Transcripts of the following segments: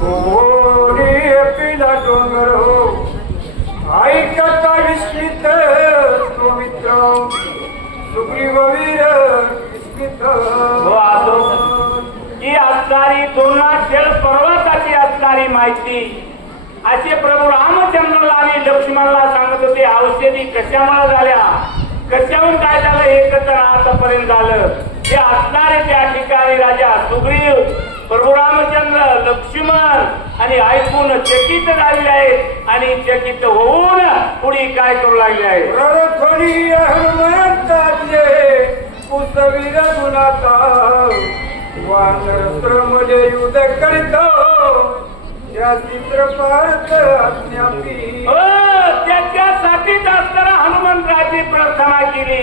कोणी पिला डोंगर हो ऐकता विस्मित तो मित्र सुग्रीववीर विस्मित हो असो ही असणारी तुलना खेळ पर्वताची असणारी माहिती असे प्रभू रामचंद्राला आणि लक्ष्मणला सांगत होते औषधी कशामुळे झाल्या कशाहून काय झालं हे तर आतापर्यंत झालं ते असणारे त्या ठिकाणी राजा सुग्रीव प्रभू रामचंद्र लक्ष्मण आणि ऐकून चकित झालेले आहेत आणि चकित होऊन पुढे काय करू लागले आहेत रणध्वनी हनुमंताचे पुसवीर गुणाता वानरस्त्रमध्ये युद्ध करीतो या चित्रपात अज्ञापी त्याच्यासाठीच असताना हनुमंतराची प्रार्थना केली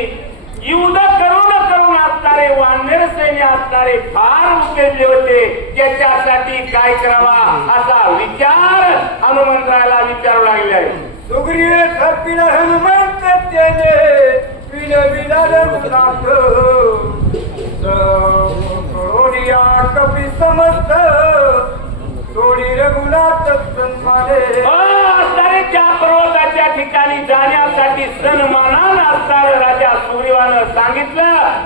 युद्ध करून असणारे वानर सैन्य असणारे फार उकेलले होते त्याच्यासाठी काय करावा असा विचार हनुमंतराला विचारू लागले आहे सुग्रीव थपिल हनुमंत त्याने विलविला रघुनाथ सोडिया कपी समस्त सोडी रघुनाथ सन्माने असणारे त्या पर्वताच्या ठिकाणी जाण्यासाठी सन्मानानं असणारे राजा सुग्रीवानं सांगितलं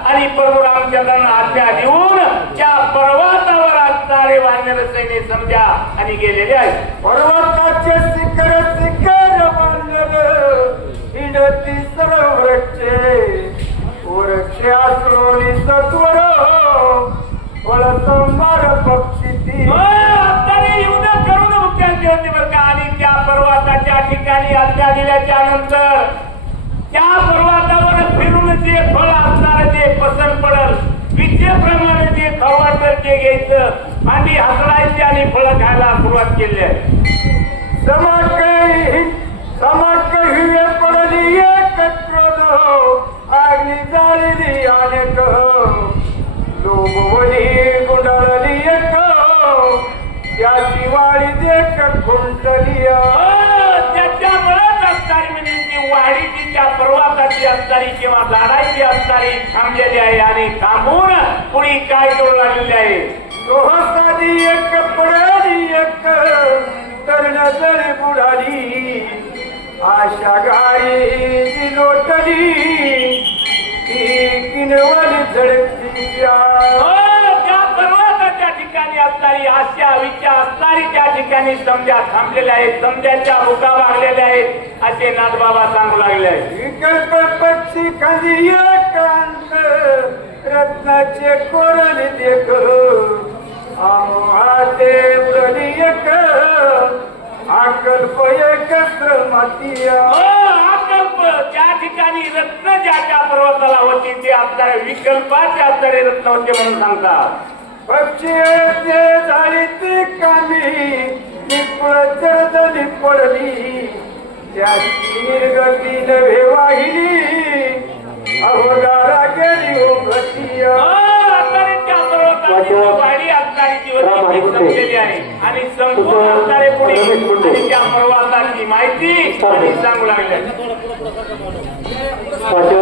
आणि प्रभू रामचंद्रांना आज्ञा देऊन त्या पर्वतावर असणारे वानर सैन्य समजा आणि गेलेले आहेत पर्वताचे शिखर वानर हिंडती सर्व वृक्षे आसरोनी सत्वर फळ संभार पक्षी युद्ध करून मुख्यांचे होते बरं का आणि त्या पर्वताच्या ठिकाणी आज्ञा दिल्याच्या नंतर त्या पर्वतावर फिरून जे फळ असणार ते पसंत पडल विद्येप्रमाणे जे खाऊ वाटत ते घ्यायचं आणि हसरायचे आणि फळं खायला सुरुवात केली आहे समाज हिवे पडली एकत्र अग्नी जाळली अनेक लोभवली गुंडाळली एक त्याची वाडी देख खुंटली त्याच्यामुळेच असणारी म्हणजे ती वाडीची त्या पर्वताची असणारी किंवा झाडाची असणारी थांबलेली आहे आणि थांबून पुढे काय करू लागलेली आहे सोहसादी एक पडली एक तरुण जळी बुडाली आशा गाडी लोटली ती किनवली झडपली त्या पर्वताच्या ठिकाणी असणारी आशा विचार असणारी त्या ठिकाणी समजा थांबलेल्या आहेत समजाच्या बुका वागलेल्या आहेत असे नाथबाबा सांगू लागले आहेत विकल्प पक्षी खाली एकांत रत्नाचे कोरले देख आमोहाते उडली एक आकल्प एकत्र मातिया आकल्प त्या ठिकाणी रत्न ज्या पर्वताला होती ते असणारे विकल्पाचे असणारे रत्न होते म्हणून सांगतात पक्षी झाली ती कामी निपळ चरदली पडली त्याची निर्गती नव्हे वाहिली अहोदारा गेली उभतिया वाडी असणारी जीवनची संपलेली आहे आणि संपूर्ण असणारे पुढे आणि त्या पर्वताची माहिती सांगू लागले पुढे